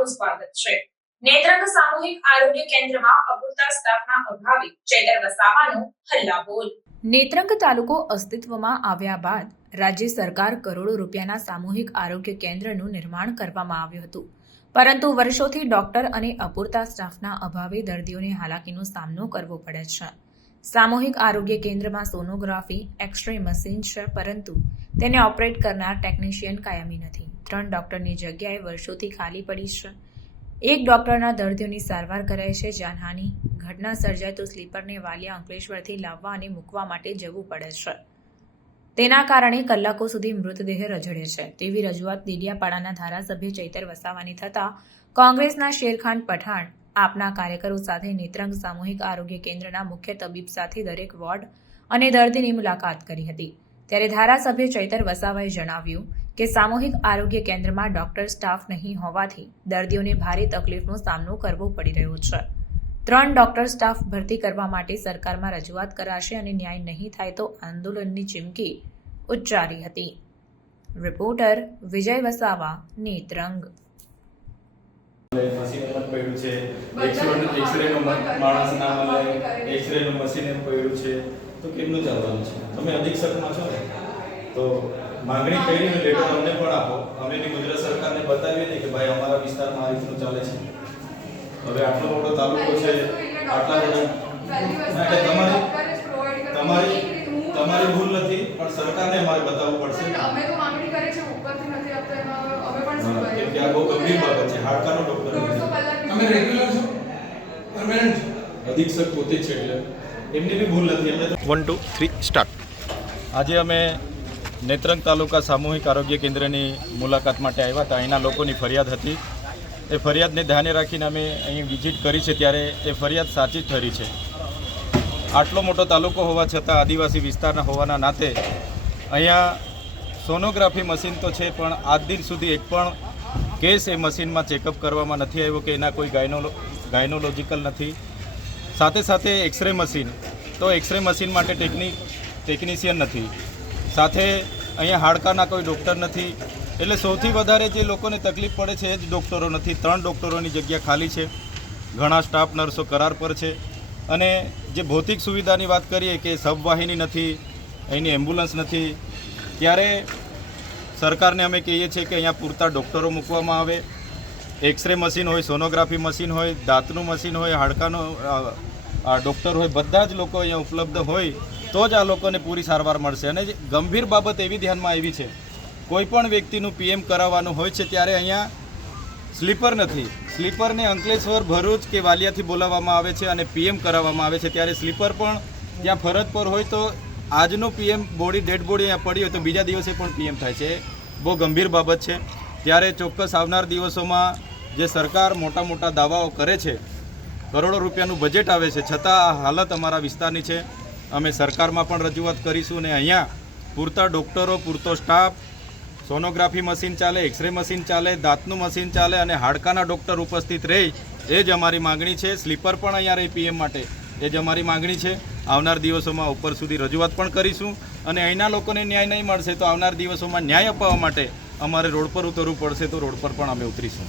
આપનું સ્વાગત છે। નેત્રંગ સામૂહિક આરોગ્ય કેન્દ્રમાં અપૂરતા સ્ટાફના અભાવે ચેતર વસાવાનો હલ્લાબોલ। નેત્રંગ તાલુકો અસ્તિત્વમાં આવ્યા બાદ રાજ્ય સરકાર કરોડો રૂપિયાના સામૂહિક આરોગ્ય કેન્દ્રનું નિર્માણ કરવામાં આવ્યું હતું, પરંતુ વર્ષોથી ડોક્ટર અને અપૂરતા સ્ટાફના અભાવે દર્દીઓને હાલાકીનો સામનો કરવો પડે છે। સામૂહિક આરોગ્ય કેન્દ્રમાં સોનોગ્રાફી, એક્સ-રે મશીન છે, પરંતુ તેને ઓપરેટ કરનાર ટેકનિશિયન કાયમી નથી। 3 ડોક્ટરની જગ્યાએ વર્ષોથી ખાલી પડી છે। એક ડોક્ટરના દર્દીઓની સારવાર કરાય છે। જાનહાનિ ઘટના સર્જાય તો સ્લીપરને વાલિયા અંકલેશ્વરથી લાવવા અને મૂકવા માટે જવું પડે છે। તેના કારણે કલાકો સુધી મૃતદેહ રઝળે છે તેવી રજૂઆત દેડિયાપાડાના ધારાસભ્ય ચૈતર વસાવાની થતા કોંગ્રેસના શેરખાન પઠાણ આપના કાર્યકરો સાથે નેત્રંગ સામૂહિક આરોગ્ય કેન્દ્રના મુખ્ય તબીબ સાથે દરેક વોર્ડ અને દર્દીની મુલાકાત કરી હતી। ત્યારે ધારાસભ્ય ચૈતર વસાવાએ જણાવ્યું કે સામૂહિક આરોગ્ય કેન્દ્રમાં ડોક્ટર સ્ટાફ નહીં હોવાથી દર્દીઓને ભારે તકલીફનો સામનો કરવો પડી રહ્યો છે। 3 ડોક્ટર સ્ટાફ ભરતી કરવા માટે સરકારમાં રજૂઆત કરાશે અને ન્યાય નહીં થાય તો આંદોલનની ચીમકી ઉચ્ચારી હતી। રિપોર્ટર વિજય વસાવા, નેત્રંગ। मांगणी करी ने लेटर अमने पण आपो अमे बी गुजरात सरकार ने बतावी ने के भाई हमारा विस्तार में आ रीतनु चाले छे। હવે આટલો મોટો તાલુકો છે, આટલા બધા તમારી ભૂલ નથી, પણ સરકારને અમારે બતાવવું પડશે। અમે તો માંગણી કરી છે, ઉપરથી નથી આપતા, એમાં અમે પણ શું કરીએ? કે આ બહુ ગંભીર બાબત છે। હાડકાનો ડોક્ટર અમે રેગ્યુલર છો, પરમેનન્ટ અધિક્ષક પોતે છે, એટલે એમની બી ભૂલ નથી। એટલે 1 2 3 સ્ટાર્ટ। આજે અમે નેત્રંગ તાલુકા સામૂહિક આરોગ્ય કેન્દ્રની મુલાકાત માટે આવ્યા હતા। અહીંના લોકોની ફરિયાદ હતી। એ ફરિયાદને ધ્યાને રાખીને અમે અહીં વિઝિટ કરી છે, ત્યારે એ ફરિયાદ સાચી જ ઠરી છે। આટલો મોટો તાલુકો હોવા છતાં આદિવાસી વિસ્તારના હોવાના નાતે અહીંયા સોનોગ્રાફી મશીન તો છે, પણ આજ દિન સુધી એક પણ કેસ એ મશીનમાં ચેકઅપ કરવામાં નથી આવ્યો કે એના કોઈ ગાયનોલોજિકલ નથી। સાથે સાથે એક્સરે મશીન, તો એક્સરે મશીન માટે ટેકનિશિયન નથી। સાથે અહીંયા હાડકાના કોઈ ડૉક્ટર નથી। એટલે સૌથી વધારે જે લોકોને તકલીફ પડે છે એ જ ડૉક્ટરો નથી। 3 ડૉક્ટરોની જગ્યા ખાલી છે, ઘણા સ્ટાફ નર્સો કરાર પર છે। અને જે ભૌતિક સુવિધાની વાત કરીએ કે સબવાહિની નથી, અહીંની એમ્બ્યુલન્સ નથી, ત્યારે સરકારને અમે કહીએ છીએ કે અહીંયા પૂરતા ડૉક્ટરો મૂકવામાં આવે। એક્સરે મશીન હોય, સોનોગ્રાફી મશીન હોય, દાંતનું મશીન હોય, હાડકાનો ડૉક્ટર હોય, બધા જ લોકો અહીંયા ઉપલબ્ધ હોય તો જ આ લોકોને પૂરી સારવાર મળશે। અને ગંભીર બાબત એવી ધ્યાનમાં આવી છે, કોઈપણ વ્યક્તિનું પીએમ કરાવવાનું હોય છે ત્યારે અહીંયા સ્લીપર નથી। સ્લીપરને અંકલેશ્વર, ભરૂચ કે વાલિયાથી બોલાવવામાં આવે છે અને પીએમ કરાવવામાં આવે છે। ત્યારે સ્લીપર પણ ત્યાં ફરજ પર હોય તો આજનો પીએમ બોડી, ડેડ બોડી અહીંયા પડી હોય તો બીજા દિવસે પણ પીએમ થાય છે। બહુ ગંભીર બાબત છે। ત્યારે ચોક્કસ આવનાર દિવસોમાં જે સરકાર મોટા મોટા દાવાઓ કરે છે, કરોડો રૂપિયાનું બજેટ આવે છે, છતાં આ હાલત અમારા વિસ્તારની છે। અમે સરકારમાં પણ રજૂઆત કરીશું અને અહીંયા પૂરતા ડૉક્ટરો, પૂરતો સ્ટાફ, સોનોગ્રાફી મશીન ચાલે, એક્સરે મશીન ચાલે, દાંતનું મશીન ચાલે અને હાડકાના ડૉક્ટર ઉપસ્થિત રહે એ જ અમારી માગણી છે। સ્લીપર પણ અહીંયા રહે પીએમ માટે, એ જ અમારી માગણી છે। આવનાર દિવસોમાં ઉપર સુધી રજૂઆત પણ કરીશું અને અહીંના લોકોને ન્યાય નહીં મળશે તો આવનાર દિવસોમાં ન્યાય અપાવવા માટે અમારે રોડ પર ઉતરવું પડશે, તો રોડ પર પણ અમે ઉતરીશું।